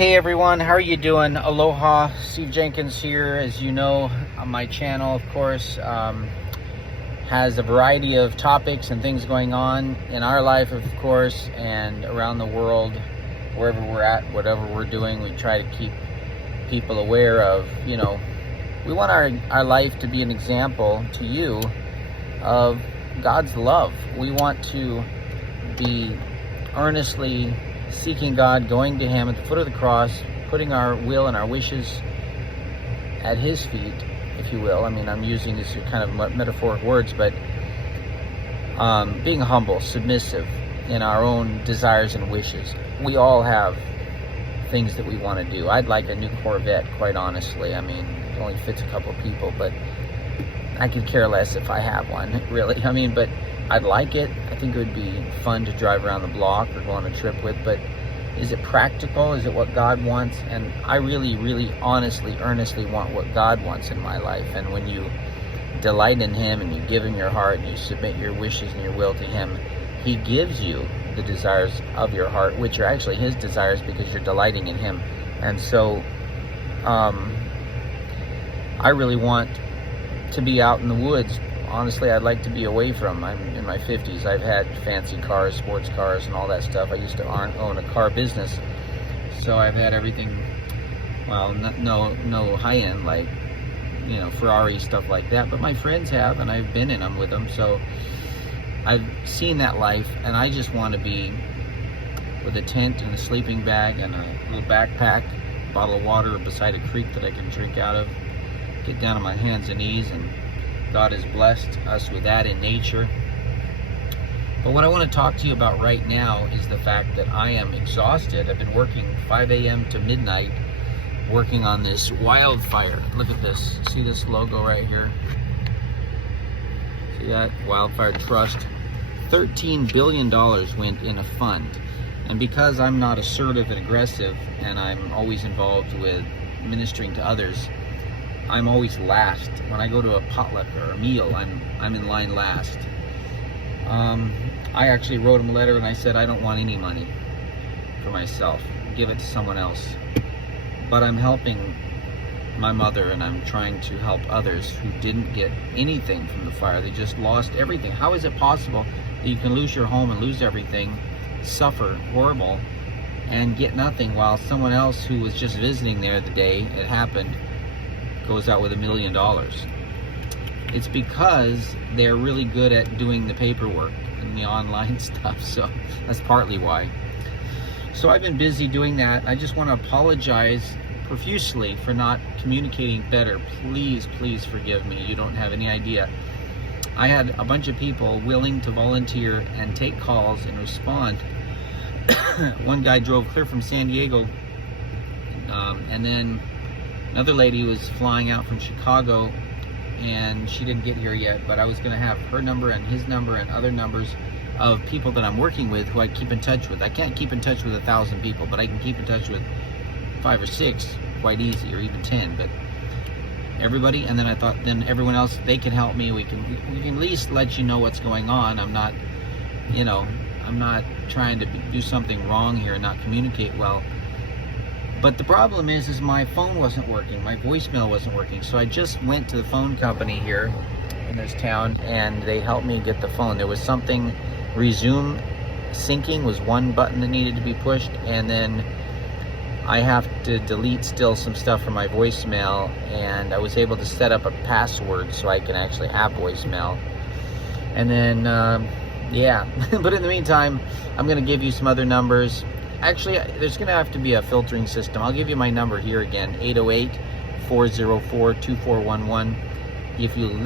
Hey everyone, how are you doing? Aloha, Steve Jenkins here. As you know, my channel, of course, has a variety of topics and things going on in our life, of course, and around the world, wherever we're at, whatever we're doing. We try to keep people aware of, we want our life to be an example to you of God's love. We want to be earnestly seeking God, going to Him at the foot of the cross, putting our will and our wishes at His feet, if you will. I mean, I'm using these kind of metaphoric words, but being humble, submissive in our own desires and wishes. We all have things that we want to do. I'd like a new Corvette, quite honestly. I mean, it only fits a couple people, but I could care less if I have one, really. I mean, but I'd like it. I think it would be fun to drive around the block or go on a trip with, but is it practical? Is it what God wants? And I really, really, honestly, earnestly want what God wants in my life. And when you delight in Him and you give Him your heart and you submit your wishes and your will to Him, He gives you the desires of your heart, which are actually His desires because you're delighting in Him. And so I really want to be out in the woods. Honestly, I'd like to be away from. I'm in my 50s. I've had fancy cars, sports cars, and all that stuff. I used to own a car business, so I've had everything. Well, no high-end like Ferrari stuff like that, but my friends have, and I've been in them with them. So I've seen that life, and I just want to be with a tent and a sleeping bag and a little backpack, a bottle of water beside a creek that I can drink out of, get down on my hands and knees, and God has blessed us with that in nature. But what I want to talk to you about right now is the fact that I am exhausted. I've been working 5 a.m. to midnight working on this wildfire. Look at this. See this logo right here? See that? Wildfire Trust. $13 billion went in a fund. And because I'm not assertive and aggressive, and I'm always involved with ministering to others, I'm always last. When I go to a potluck or a meal, I'm in line last. I actually wrote him a letter and I said I don't want any money for myself. Give it to someone else. But I'm helping my mother, and I'm trying to help others who didn't get anything from the fire. They just lost everything. How is it possible that you can lose your home and lose everything, suffer horrible, and get nothing, while someone else who was just visiting there the day it happened goes out with $1 million? It's because they're really good at doing the paperwork and the online stuff, so that's partly why. So I've been busy doing that. I just want to apologize profusely for not communicating better. Please, please forgive me. You don't have any idea. I had a bunch of people willing to volunteer and take calls and respond. One guy drove clear from San Diego, and then another lady was flying out from Chicago, and she didn't get here yet, but I was going to have her number and his number and other numbers of people that I'm working with who I keep in touch with. I can't keep in touch with 1,000 people, but I can keep in touch with 5 or 6 quite easy, or even 10. But everybody, and then I thought, then everyone else, they can help me. We can at least let you know what's going on. I'm not, I'm not trying to do something wrong here and not communicate well. But the problem is my phone wasn't working. My voicemail wasn't working. So I just went to the phone company here in this town, and they helped me get the phone. There was something, resume syncing was one button that needed to be pushed, and then I have to delete still some stuff from my voicemail, and I was able to set up a password so I can actually have voicemail. And then, yeah. But in the meantime, I'm going to give you some other numbers. Actually, there's going to have to be a filtering system. I'll give you my number here again, 808-404-2411. If you've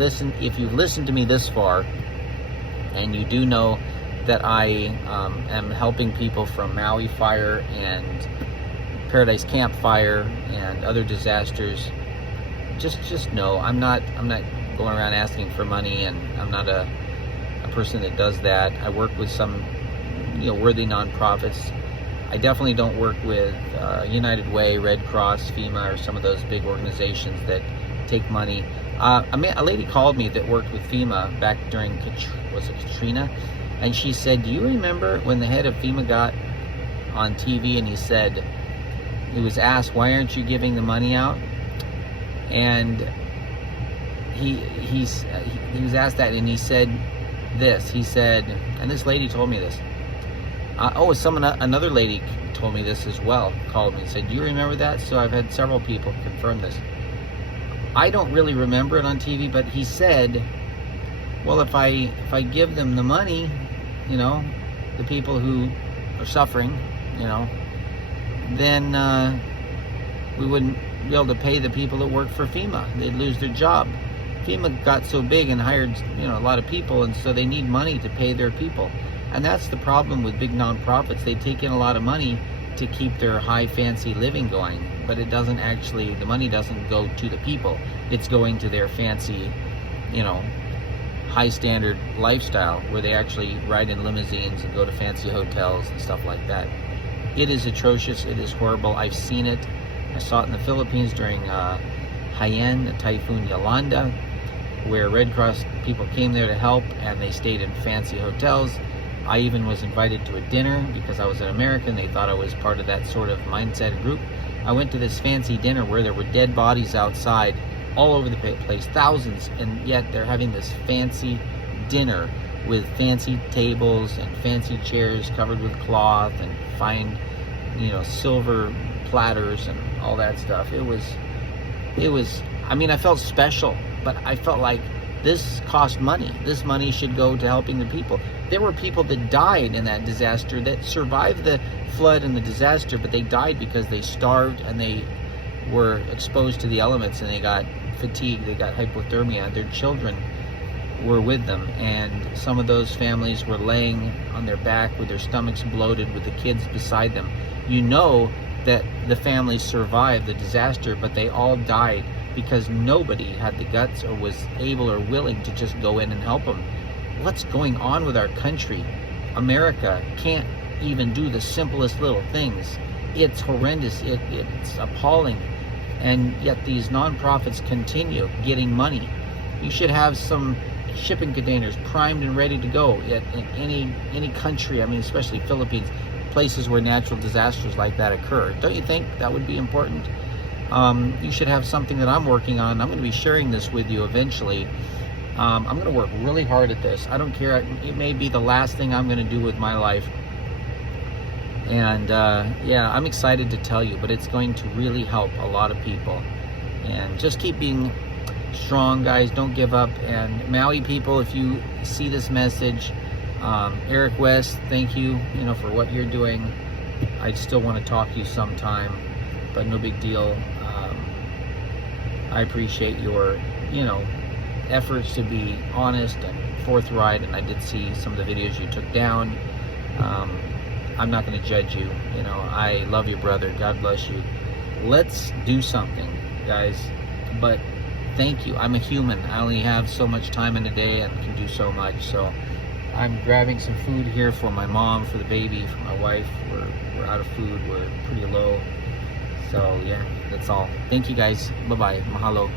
listened to me this far, and you do know that I am helping people from Maui fire and Paradise Camp fire and other disasters, just know I'm not going around asking for money, and I'm not a person that does that. I work with some worthy nonprofits. I definitely don't work with United Way, Red Cross, FEMA, or some of those big organizations that take money. A lady called me that worked with FEMA back during, was it Katrina? And she said, do you remember when the head of FEMA got on TV and he said He was asked, why aren't you giving the money out? And he was asked that, and he said this. He said, and this lady told me this. Another lady told me this as well. Called me and said, "Do you remember that?" So I've had several people confirm this. I don't really remember it on TV, but he said, "Well, if I give them the money, you know, the people who are suffering, you know, then we wouldn't be able to pay the people that work for FEMA. They'd lose their job. FEMA got so big and hired, you know, a lot of people, and so they need money to pay their people." And that's the problem with big nonprofits. They take in a lot of money to keep their high fancy living going, but it doesn't actually, the money doesn't go to the people. It's going to their fancy, you know, high standard lifestyle where they actually ride in limousines and go to fancy hotels and stuff like that. It is atrocious. It is horrible. I've seen it. I saw it in the Philippines during Haiyan, the Typhoon Yolanda, where Red Cross people came there to help, and they stayed in fancy hotels. I even was invited to a dinner because I was an American. They thought I was part of that sort of mindset group. I went to this fancy dinner where there were dead bodies outside all over the place, thousands, and yet they're having this fancy dinner with fancy tables and fancy chairs covered with cloth and fine, you know, silver platters and all that stuff. It was, I mean, I felt special, but I felt like this cost money. This money should go to helping the people. There were people that died in that disaster that survived the flood and the disaster, but they died because they starved and they were exposed to the elements and they got fatigued, they got hypothermia. Their children were with them, and some of those families were laying on their back with their stomachs bloated with the kids beside them. You know that the families survived the disaster, but they all died because nobody had the guts or was able or willing to just go in and help them. What's going on with our country? America can't even do the simplest little things. It's horrendous. It's appalling. And yet these nonprofits continue getting money. You should have some shipping containers primed and ready to go in any country. I mean, especially Philippines, places where natural disasters like that occur. Don't you think that would be important? You should have something that I'm working on. I'm going to be sharing this with you eventually. I'm going to work really hard at this. I don't care. It may be the last thing I'm going to do with my life. And yeah, I'm excited to tell you, but it's going to really help a lot of people. And just keep being strong, guys. Don't give up. And Maui people, if you see this message, Eric West, thank you, for what you're doing. I still want to talk to you sometime, but no big deal. I appreciate your, efforts to be honest and forthright, and I did see some of the videos you took down. I'm not going to judge you. I love you, brother. God bless you. Let's do something, guys. But thank you. I'm a human. I only have so much time in a day and can do so much. So I'm grabbing some food here for my mom, for the baby, for my wife. We're out of food. We're pretty low. So yeah, that's all. Thank you, guys. Bye-bye. Mahalo.